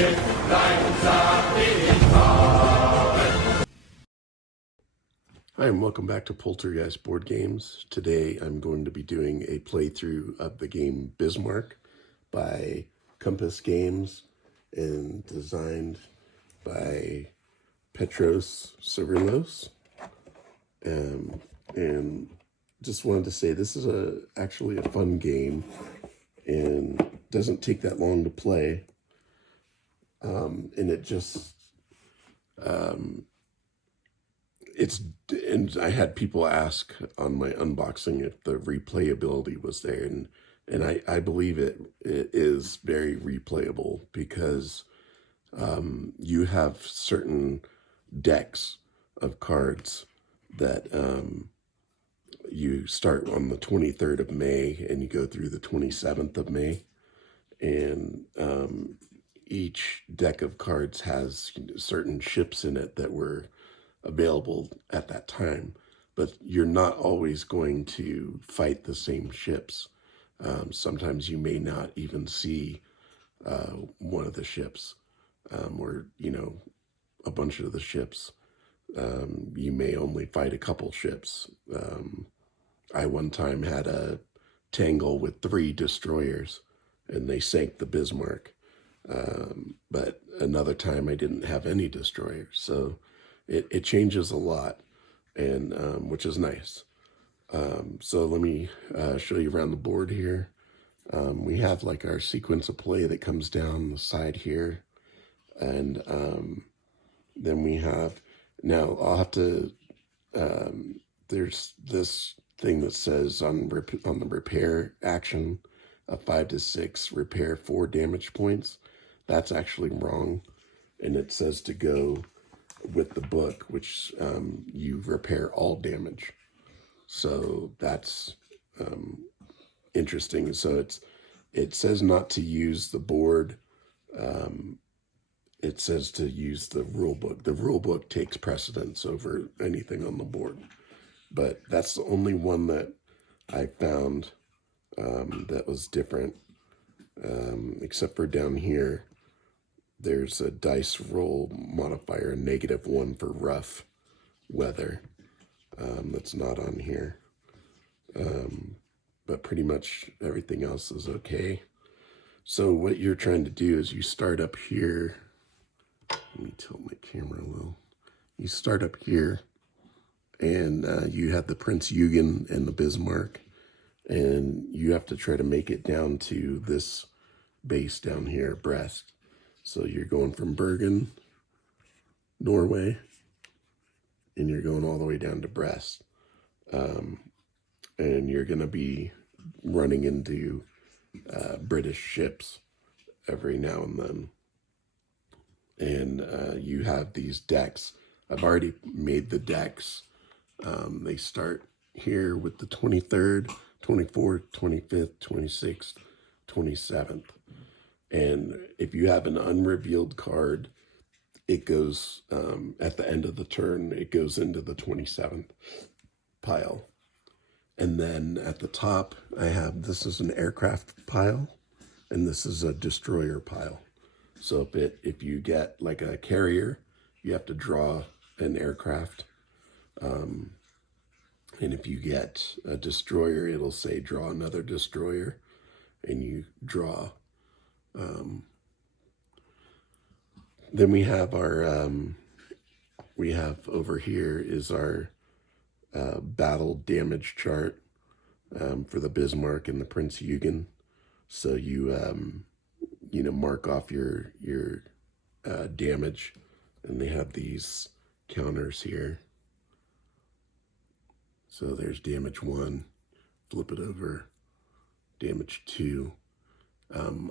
Hi, and welcome back to Poltergeist Board Games. Today I'm going to be doing a playthrough of the game Bismarck by Compass Games and designed by Petros Sorilos. And just wanted to say this is actually a fun game and doesn't take that long to play. And it just... and I had people ask on my unboxing if the replayability was there, and I believe it is very replayable because you have certain decks of cards that you start on the 23rd of May and you go through the 27th of May, and each deck of cards has certain ships in it that were available at that time, but you're not always going to fight the same ships. Sometimes you may not even see one of the ships, or a bunch of the ships. You may only fight a couple ships. I one time had a tangle with 3 destroyers and they sank the Bismarck, but another time I didn't have any destroyers, so it changes a lot, and which is nice. So let me show you around the board here. We have like our sequence of play that comes down the side here, and then we have, now I'll have to, there's this thing that says on the repair action, a 5 to 6 repair 4 damage points. That's actually wrong, and it says to go with the book, which you repair all damage. So that's interesting. So it says not to use the board. It says to use the rule book. The rule book takes precedence over anything on the board, but that's the only one that I found that was different, except for down here. There's a dice roll modifier, -1 for rough weather. That's not on here. But pretty much everything else is okay. So what you're trying to do is you start up here. Let me tilt my camera a little. You start up here, and you have the Prince Eugen and the Bismarck, and you have to try to make it down to this base down here, Brest. So you're going from Bergen, Norway, and you're going all the way down to Brest. And you're going to be running into British ships every now and then. And you have these decks. I've already made the decks. They start here with the 23rd, 24th, 25th, 26th, 27th. And if you have an unrevealed card, it goes, at the end of the turn, it goes into the 27th pile. And then at the top, I have, this is an aircraft pile, and this is a destroyer pile. So if you get like a carrier, you have to draw an aircraft. And if you get a destroyer, it'll say draw another destroyer, and you draw. Then we have our, we have over here is our battle damage chart for the Bismarck and the Prince Eugen. So you, mark off your damage, and they have these counters here. So there's damage 1, flip it over, damage 2.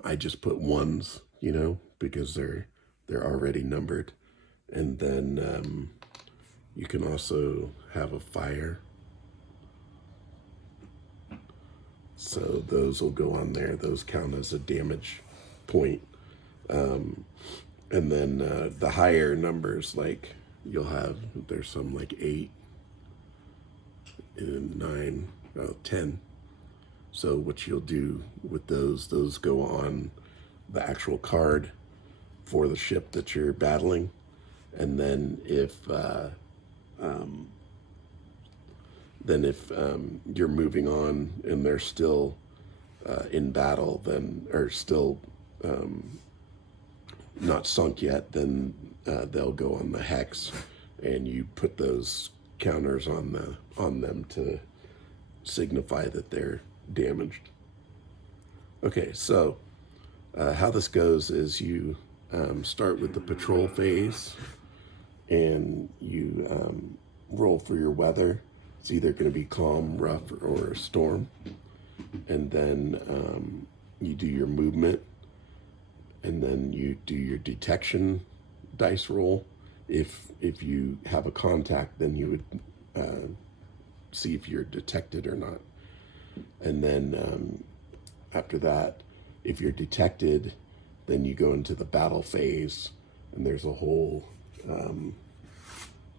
I just put 1s, because they're already numbered. And then you can also have a fire. So those will go on there. Those count as a damage point. And then the higher numbers, like you'll have, there's some like 8 and 9, 10. So what you'll do with those go on the actual card, for the ship that you're battling. And then if you're moving on and they're still in battle, then, or still not sunk yet, then they'll go on the hex, and you put those counters on them to signify that they're damaged. Okay, so how this goes is you start with the patrol phase, and you roll for your weather. It's either going to be calm, rough, or a storm. And then you do your movement, and then you do your detection dice roll. If you have a contact, then you would see if you're detected or not. And then after that, if you're detected, then you go into the battle phase, and there's a whole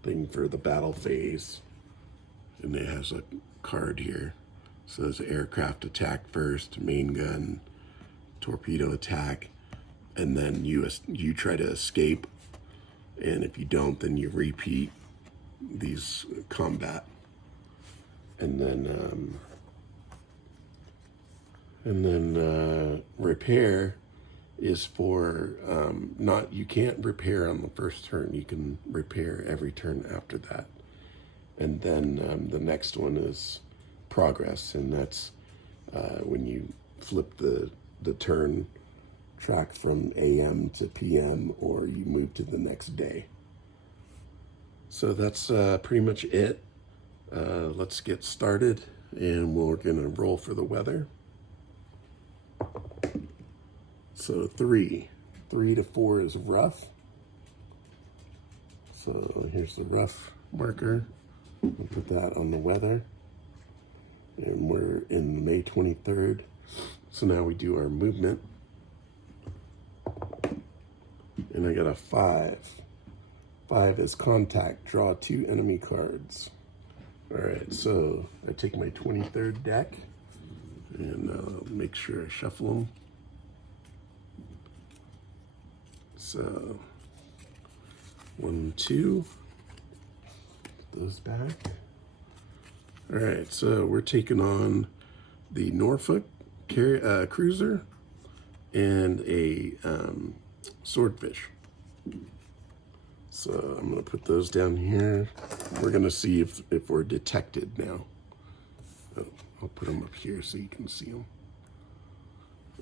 thing for the battle phase, and it has a card here. It says aircraft attack first, main gun, torpedo attack, and then you try to escape, and if you don't, then you repeat these combat. And then repair is for you can't repair on the first turn. You can repair every turn after that. And then the next one is progress, and that's when you flip the turn track from AM to PM, or you move to the next day. So that's pretty much it. Let's get started, and we're gonna roll for the weather. So 3 to 4 is rough. So here's the rough marker. We'll put that on the weather. And we're in May 23rd. So now we do our movement. And I got a 5. 5 is contact. Draw 2 enemy cards. All right, so I take my 23rd deck, and make sure I shuffle them. So 1, 2, put those back. All right, so we're taking on the Norfolk cruiser and a swordfish. So I'm gonna put those down here. We're gonna see if we're detected now. Oh, I'll put them up here so you can see them.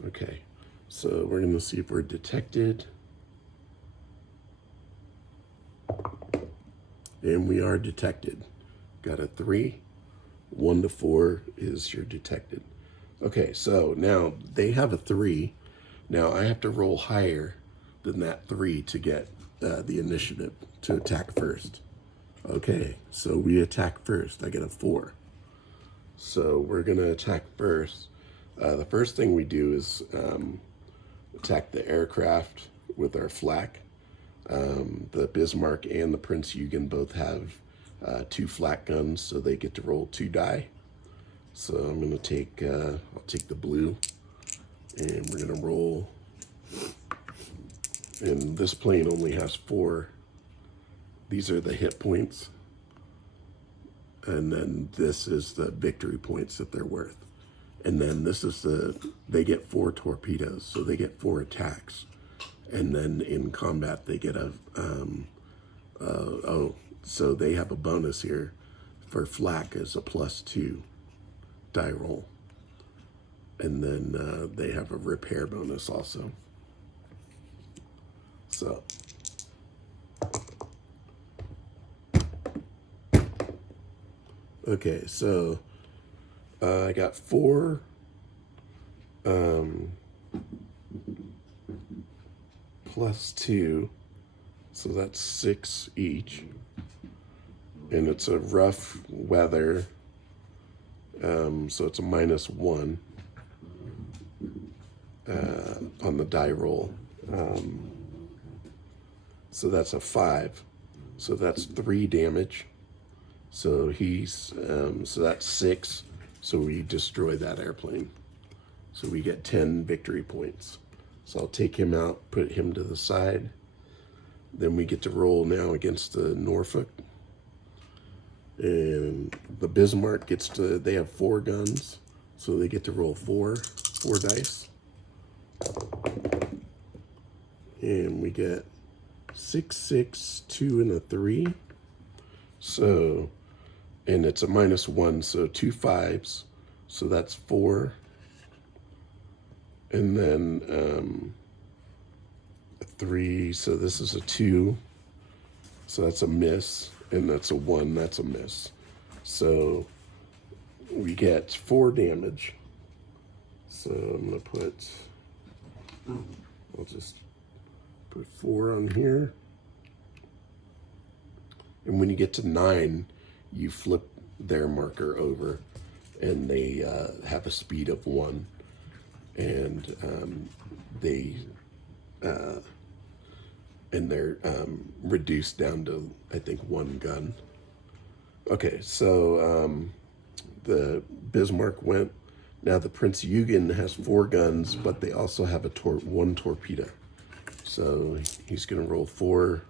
Okay, so we're gonna see if we're detected. And we are detected. Got a 3. 1 to 4 is your detected. Okay, so now they have a 3. Now I have to roll higher than that 3 to get the initiative to attack first. Okay, so we attack first. I get a 4. So we're gonna attack first. The first thing we do is attack the aircraft with our flak. The Bismarck and the Prince Eugen both have 2 flak guns, so they get to roll 2 die. So I'm gonna take, I'll take the blue, and we're gonna roll. And this plane only has 4. These are the hit points. And then this is the victory points that they're worth. And then this is they get 4 torpedoes, so they get 4 attacks. And then in combat, they get so they have a bonus here for flak as a +2 die roll. And then they have a repair bonus also. So okay, so I got 4 +2, so that's 6 each, and it's a rough weather, so it's a -1 on the die roll. So that's a 5, so that's 3 damage. So he's so that's 6. So we destroy that airplane. So we get 10 victory points. So I'll take him out, put him to the side. Then we get to roll now against the Norfolk. And the Bismarck gets to, they have 4 guns. So they get to roll 4 dice. And we get 6, 6, 2, and a 3. So, and it's a -1, so 2 5s. So that's 4. And then a 3, so this is a 2. So that's a miss. And that's a 1, that's a miss. So we get 4 damage. So I'm going to put, I'll just put 4 on here. And when you get to 9, you flip their marker over, and they have a speed of 1. And they're reduced down to, I think, 1 gun. Okay, so the Bismarck went. Now the Prince Eugen has 4 guns, but they also have a 1 torpedo. So he's going to roll 4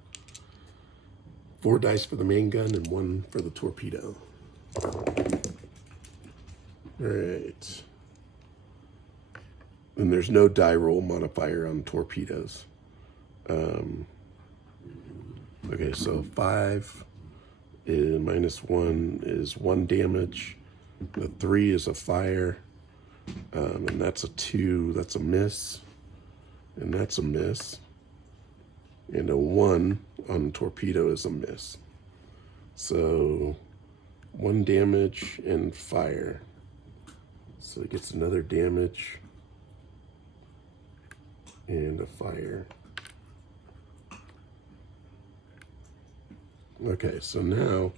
dice for the main gun and 1 for the torpedo. All right. And there's no die roll modifier on torpedoes. Okay, so 5 is -1 is 1 damage. The 3 is a fire. And that's a 2. That's a miss. And that's a miss. And a 1 on torpedo is a miss. So 1 damage and fire. So it gets another damage and a fire. Okay, so now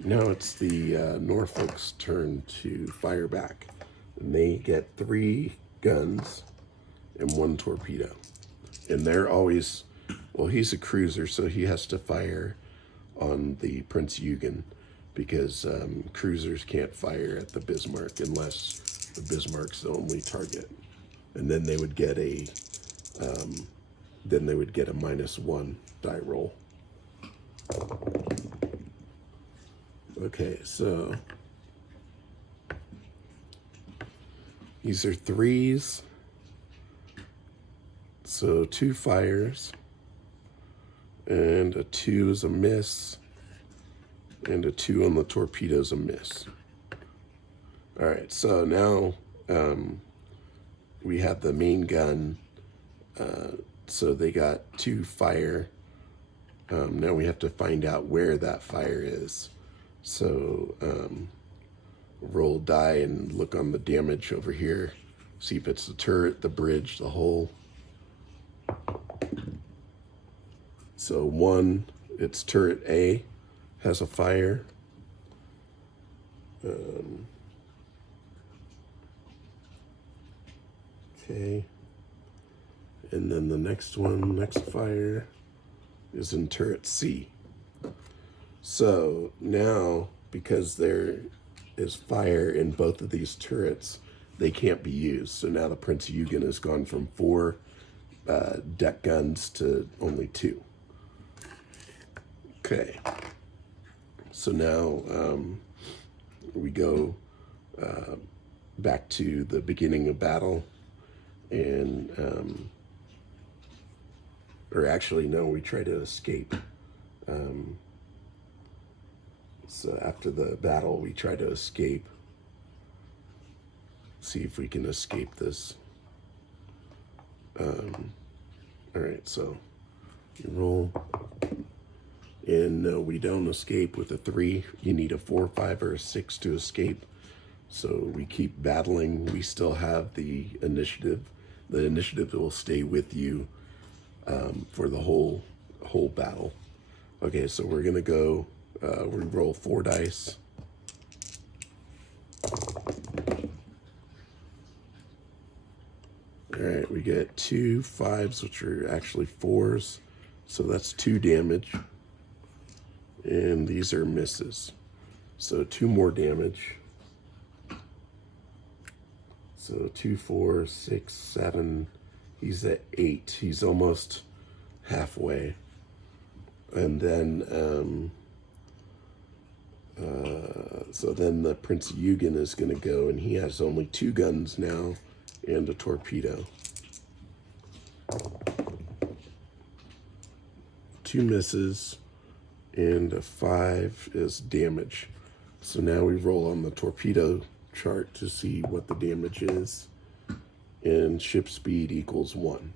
it's the Norfolk's turn to fire back. And they get 3 guns and 1 torpedo. And they're always, well, he's a cruiser, so he has to fire on the Prince Eugen, because cruisers can't fire at the Bismarck unless the Bismarck's the only target. And then they would get a -1 die roll. Okay, so these are 3s. So 2 fires, and a 2 is a miss, and a 2 on the torpedo is a miss. All right, so now we have the main gun. So they got 2 fire. Now we have to find out where that fire is. So roll die and look on the damage over here. See if it's the turret, the bridge, the hull. So 1, it's turret A, has a fire. Okay. And then the next fire is in turret C. So now, because there is fire in both of these turrets, they can't be used. So now the Prince Eugen has gone from 4 deck guns to only 2. Okay. So now we go back to the beginning of battle, and or actually no, we try to escape. So after the battle, we try to escape. See if we can escape this. All right, so you roll. And no, we don't escape with a 3. You need a 4, 5, or a 6 to escape. So we keep battling. We still have the initiative. The initiative will stay with you for the whole battle. Okay, so we're gonna go. We roll 4 dice. All right, we get 2 5s, which are actually 4s. So that's 2 damage. And these are misses. So 2 more damage. So 2, 4, 6, 7, He's at 8. He's almost halfway. And then, so then the Prince Eugen is going to go, and he has only 2 guns now and a torpedo. 2 misses, and a 5 is damage. So now we roll on the torpedo chart to see what the damage is. And ship speed equals 1.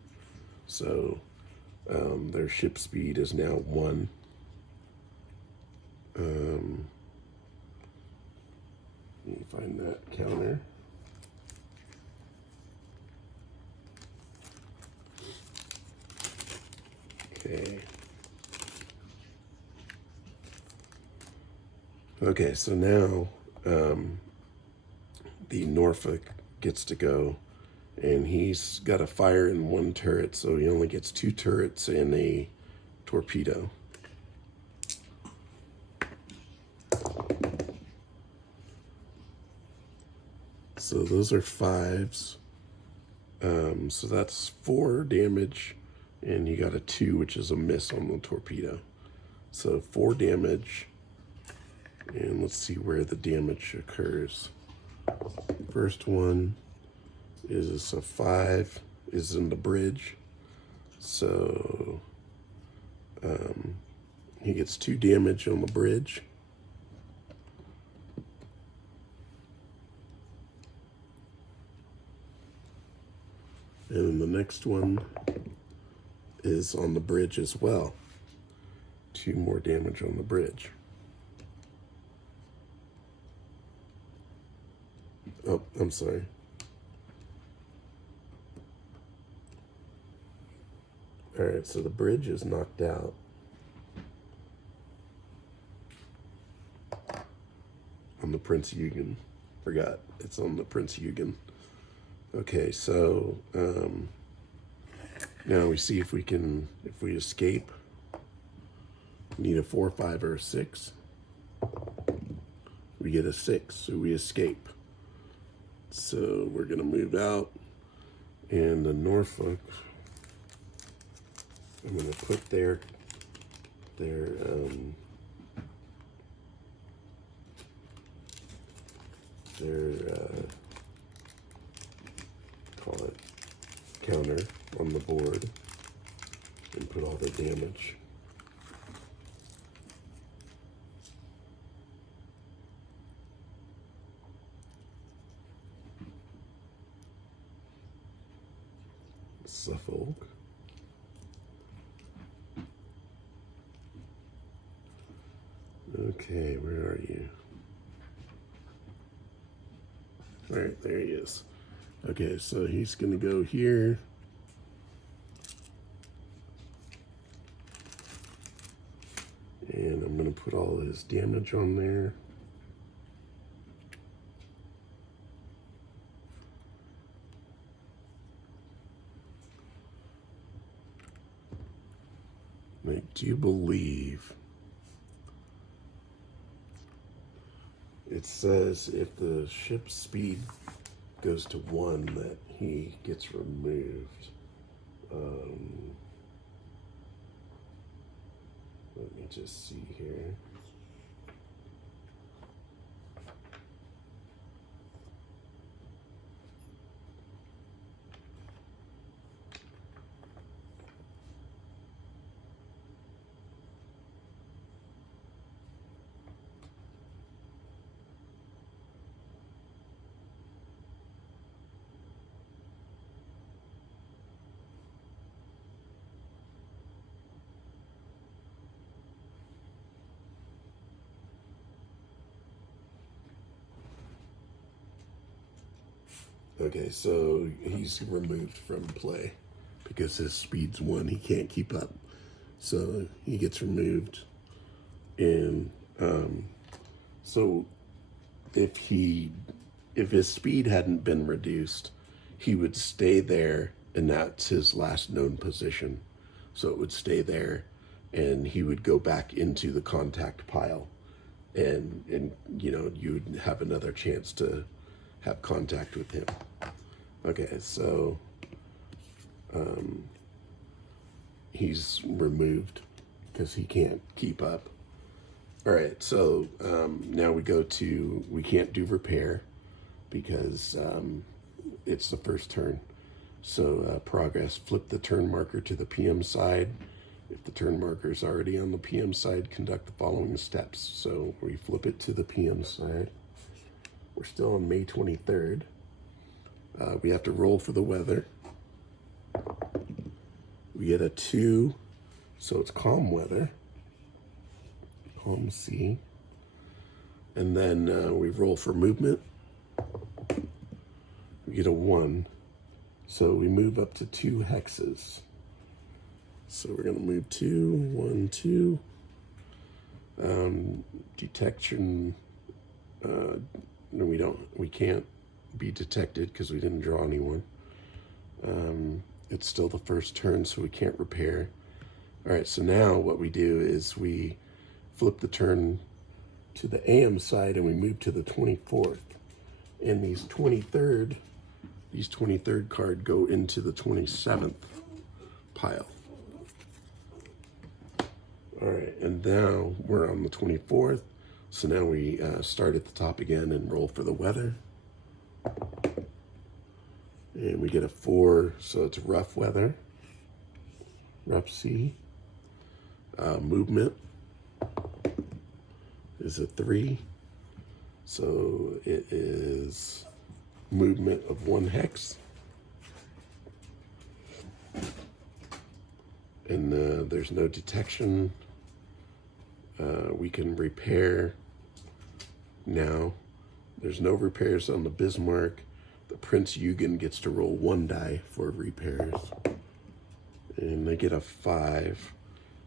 So their ship speed is now 1. Let me find that counter. Okay. Okay, so now the Norfolk gets to go, and he's got a fire in 1 turret, so he only gets 2 turrets and a torpedo. So those are 5s. So that's 4 damage, and you got a 2, which is a miss on the torpedo. So 4 damage, and let's see where the damage occurs. First one is a 5, is in the bridge. So he gets 2 damage on the bridge. And the next one is on the bridge as well. 2 more damage on the bridge. Oh, I'm sorry. All right, so the bridge is knocked out. On the Prince Eugen. Forgot, it's on the Prince Eugen. Okay, so now we see if we escape. Need a 4, 5, or a 6. We get a 6, so we escape. So we're gonna move out, and the Norfolk, I'm gonna put their call it counter on the board and put all the damage. Suffolk. Okay, where are you? All right, there he is. Okay, so he's gonna go here. And I'm gonna put all his damage on there. I do believe it says if the ship's speed goes to 1 that he gets removed. Let me just see here. Okay, so he's removed from play because his speed's 1. He can't keep up. So he gets removed. And so if his speed hadn't been reduced, he would stay there, and that's his last known position. So it would stay there, and he would go back into the contact pile, and you know, you would have another chance to have contact with him. Okay, so he's removed because he can't keep up. All right, so now we can't do repair because it's the first turn. So progress, flip the turn marker to the PM side. If the turn marker is already on the PM side, conduct the following steps. So we flip it to the PM side. We're still on May 23rd. We have to roll for the weather. We get a 2, so it's calm weather. Calm sea. And then we roll for movement. We get a 1. So we move up to 2 hexes. So we're going to move 2, 1, 2. Detection. No, we can't be detected because we didn't draw anyone. It's still the first turn, so we can't repair. All right, so now what we do is we flip the turn to the AM side and we move to the 24th. And these 23rd card go into the 27th pile. All right, and now we're on the 24th. So now we start at the top again and roll for the weather. And we get a 4, so it's rough weather, rough sea. Movement is a 3, so it is movement of 1 hex. And there's no detection. We can repair now. There's no repairs on the Bismarck. The Prince Eugen gets to roll 1 die for repairs. And they get a 5.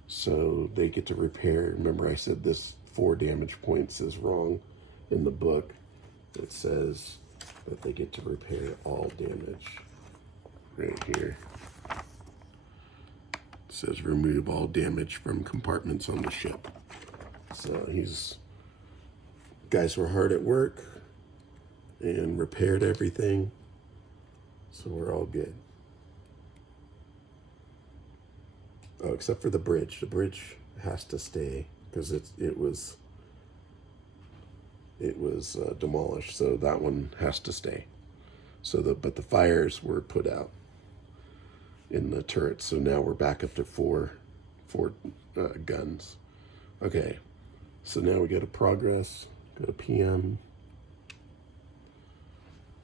So they get to repair. Remember I said this 4 damage points is wrong in the book. It says that they get to repair all damage right here. It says remove all damage from compartments on the ship. So guys were hard at work and repaired everything. So we're all good. Oh, except for the bridge. The bridge has to stay because it was demolished. So that one has to stay. But the fires were put out in the turrets. So now we're back up to four guns. Okay. So now we go to progress, go to PM,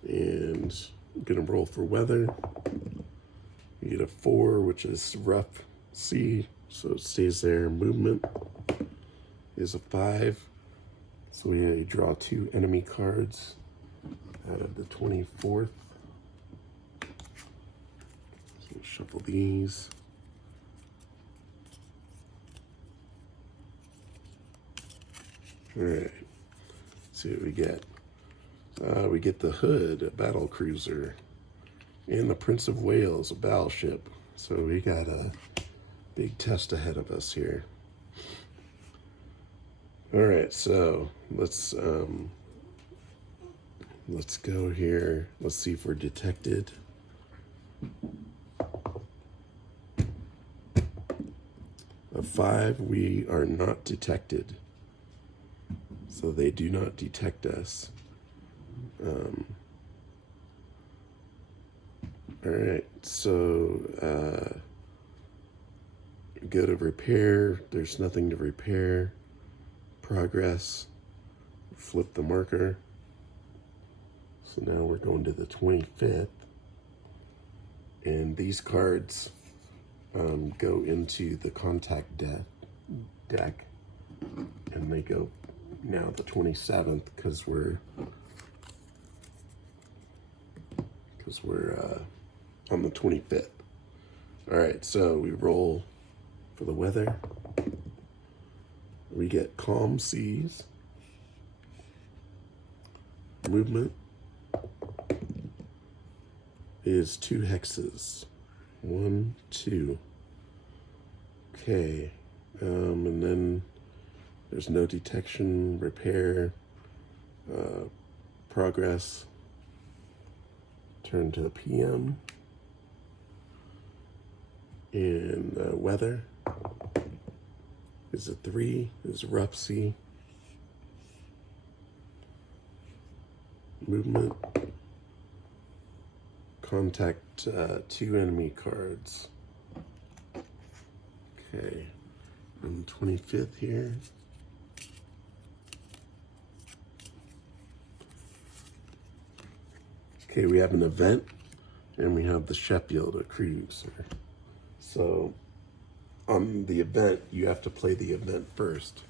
and I'm gonna roll for weather. You get a 4, which is rough sea, so it stays there. Movement is a 5, so we draw 2 enemy cards out of the 24th. So we'll shuffle these. All right, let's see what we get. We get the Hood, a battle cruiser, and the Prince of Wales, a battleship. So we got a big test ahead of us here. All right, so let's go here. Let's see if we're detected. A 5, we are not detected. So they do not detect us. All right, so go to repair. There's nothing to repair. Progress. Flip the marker. So now we're going to the 25th. And these cards go into the contact deck. And they go now the 27th because we're on the 25th. All right, so we roll for the weather. We get calm seas. Movement is 2 hexes. 1, 2. Okay, and then there's no detection, repair, progress. Turn to the PM. And weather is a 3, is rough sea. Movement, contact 2 enemy cards. Okay, on the 25th here. Okay, we have an event, and we have the Sheffield, a cruiser. So, on the event, you have to play the event first.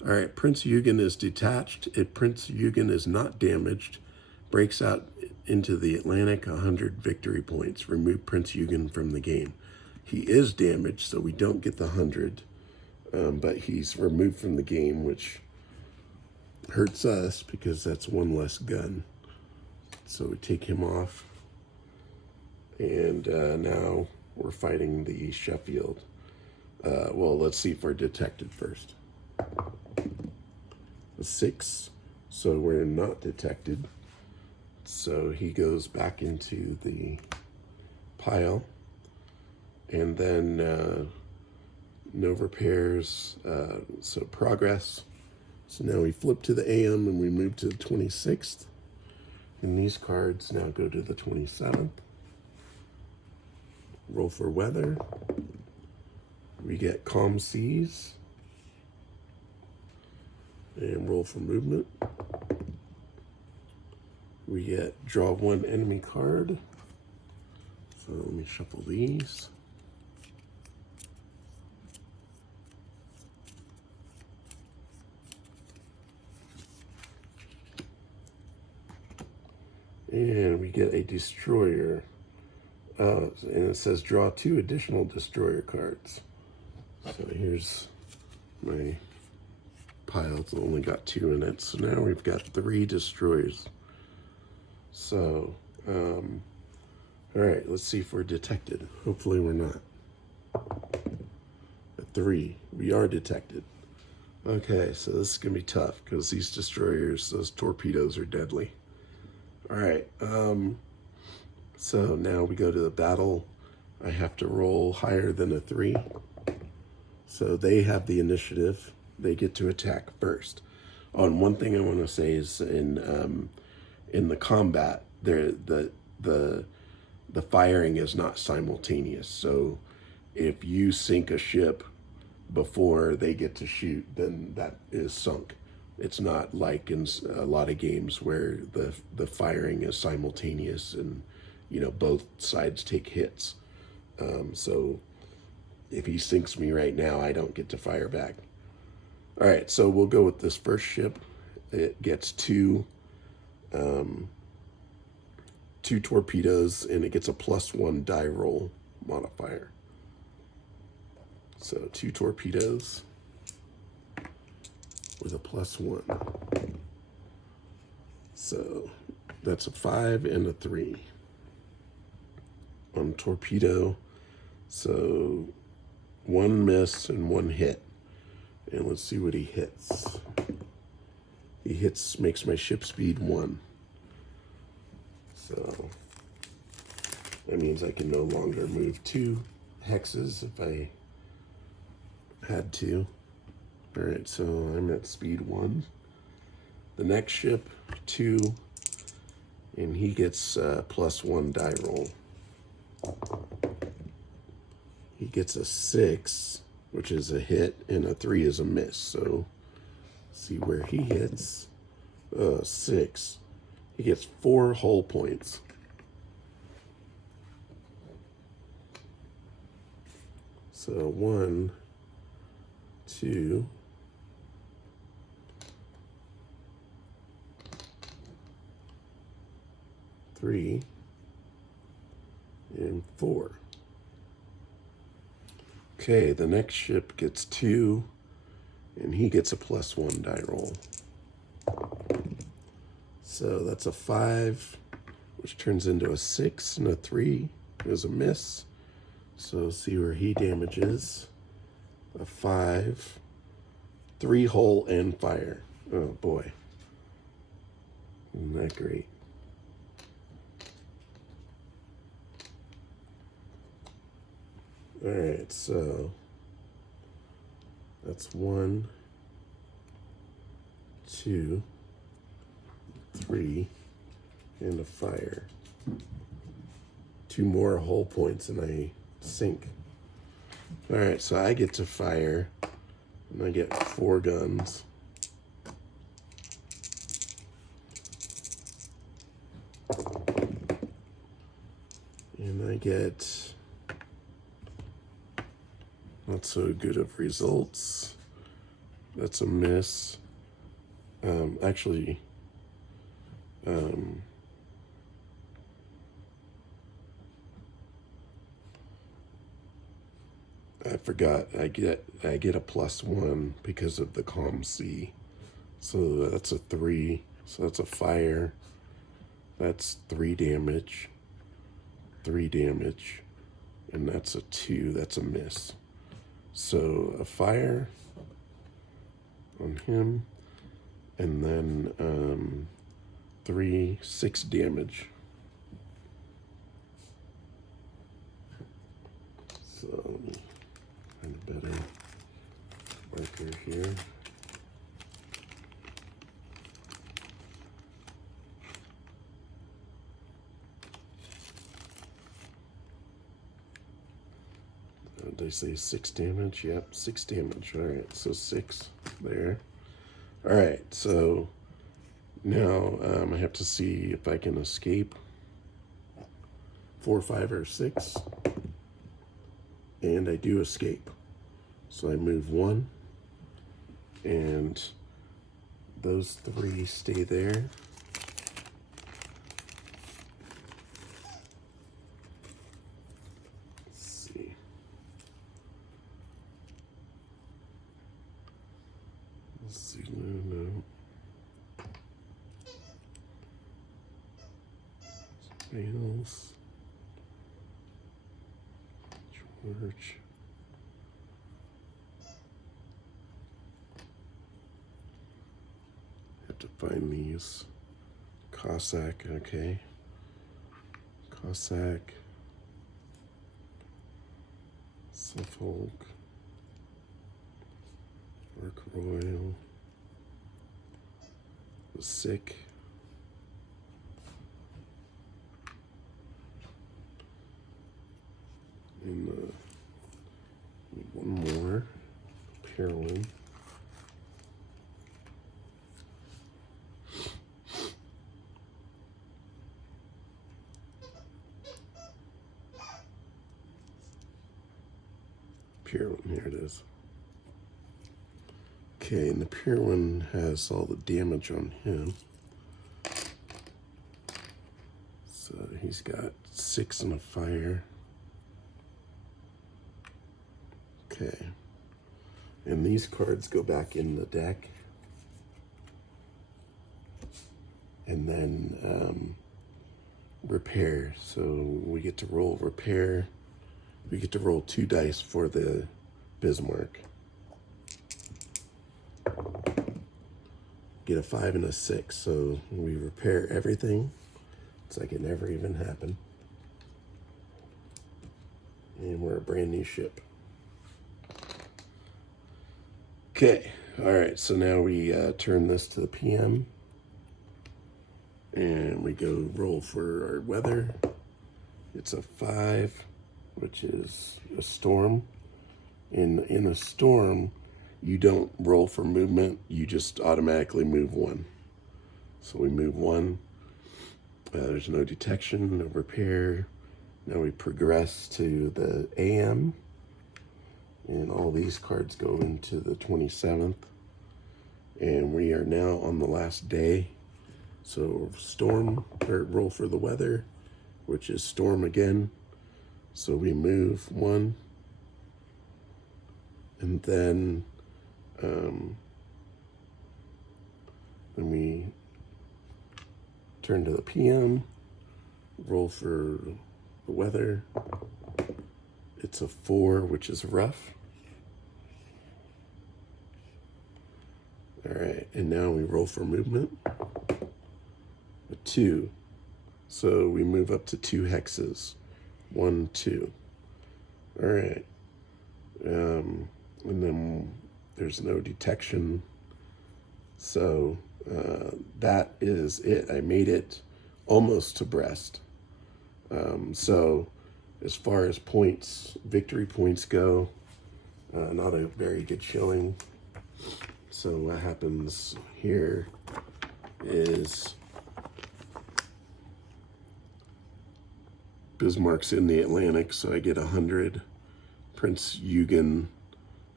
All right, Prince Eugen is detached. If Prince Eugen is not damaged, breaks out into the Atlantic, 100 victory points. Remove Prince Eugen from the game. He is damaged, so we don't get the 100, but he's removed from the game, which hurts us because that's 1 less gun. So we take him off, and now we're fighting the Sheffield. Well, let's see if we're detected first. A 6, so we're not detected. So he goes back into the pile, and then no repairs, so progress. So now we flip to the AM and we move to the 26th. And these cards now go to the 27th. Roll for weather. We get calm seas. And roll for movement. We get draw 1 enemy card. So let me shuffle these. And we get a destroyer. And it says draw 2 additional destroyer cards. So here's my pile. It's only got 2 in it. So now we've got 3 destroyers. So, all right, let's see if we're detected. Hopefully we're not. A 3, we are detected. Okay, so this is gonna be tough because these destroyers, those torpedoes are deadly. All right, so now we go to the battle. I have to roll higher than a 3. So they have the initiative. They get to attack first. Oh, and one thing I want to say is in the combat, the firing is not simultaneous. So if you sink a ship before they get to shoot, then that is sunk. It's not like in a lot of games where the firing is simultaneous and, you know, both sides take hits. So if he sinks me right now, I don't get to fire back. All right, so we'll go with this first ship. It gets 2 torpedoes, and it gets a +1 die roll modifier. So 2 torpedoes with a +1. So that's a 5 and a 3 on torpedo. So 1 miss and 1 hit. And let's see what he hits. He makes my ship speed 1. So that means I can no longer move 2 hexes if I had to. All right, so I'm at speed 1. The next ship, 2, and he gets +1 die roll. He gets a 6, which is a hit, and a 3 is a miss. So see where he hits. 6. He gets 4 hull points. So 1, 2, 3, and 4. Okay, the next ship gets 2, and he gets a +1 die roll. So that's a 5, which turns into a 6, and a 3 is a miss. So see where he damages. A 5, 3 hull and fire. Oh boy, isn't that great? All right, so that's 1, 2, 3, and a fire. 2 more hull points and I sink. All right, so I get to fire, and I get 4 guns. And I get not so good of results. That's a miss. Actually, I forgot. I get a +1 because of the calm sea. So that's a 3. So that's a fire. That's 3 damage. 3 damage. And that's a 2. That's a miss. So a fire on him. And then 3, 6 damage. So let me find a better marker here. Did I say 6 damage? Yep, 6 damage. All right, so 6 there. All right, so now I have to see if I can escape 4, 5, or 6. And I do escape. So I move 1. And those 3 stay there. Let's see. Let's see. No. Fails. George. Have to find these. Cossack, okay. Cossack. Suffolk. Ark Royal. The Sick. And one more. Heroin. Pure one, here it is. Okay, and the pure one has all the damage on him. So he's got 6 and a fire. Okay. And these cards go back in the deck. And then repair. So we get to roll repair. We get to roll 2 dice for the Bismarck. Get a 5 and a 6. So we repair everything. It's like it never even happened. And we're a brand new ship. Okay, all right, so now we turn this to the PM. And we go roll for our weather. It's a 5, which is a storm. In a storm, you don't roll for movement, you just automatically move 1. So we move 1. There's no detection, no repair. Now we progress to the AM. And all these cards go into the 27th. And we are now on the last day. So storm, or roll for the weather, which is storm again. So we move 1. And then we turn to the PM, roll for the weather. It's a 4, which is rough. All right, and now we roll for movement. A 2. So we move up to 2 hexes. 1, 2. All right. And then there's no detection. So that is it. I made it almost to breast. So as far as points, victory points go, not a very good showing. So what happens here is Bismarck's in the Atlantic, so I get 100. Prince Eugen,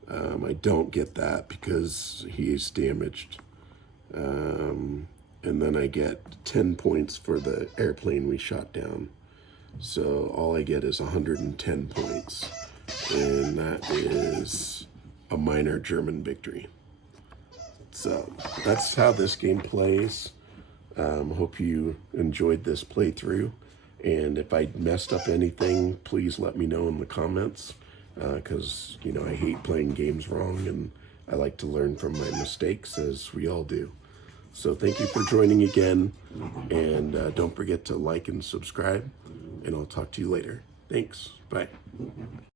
I don't get that because he is damaged. And then I get 10 points for the airplane we shot down. So all I get is 110 points. And that is a minor German victory. So that's how this game plays. Hope you enjoyed this playthrough. And if I messed up anything, please let me know in the comments. Because, you know, I hate playing games wrong, and I like to learn from my mistakes, as we all do. So thank you for joining again, and don't forget to like and subscribe, and I'll talk to you later. Thanks. Bye.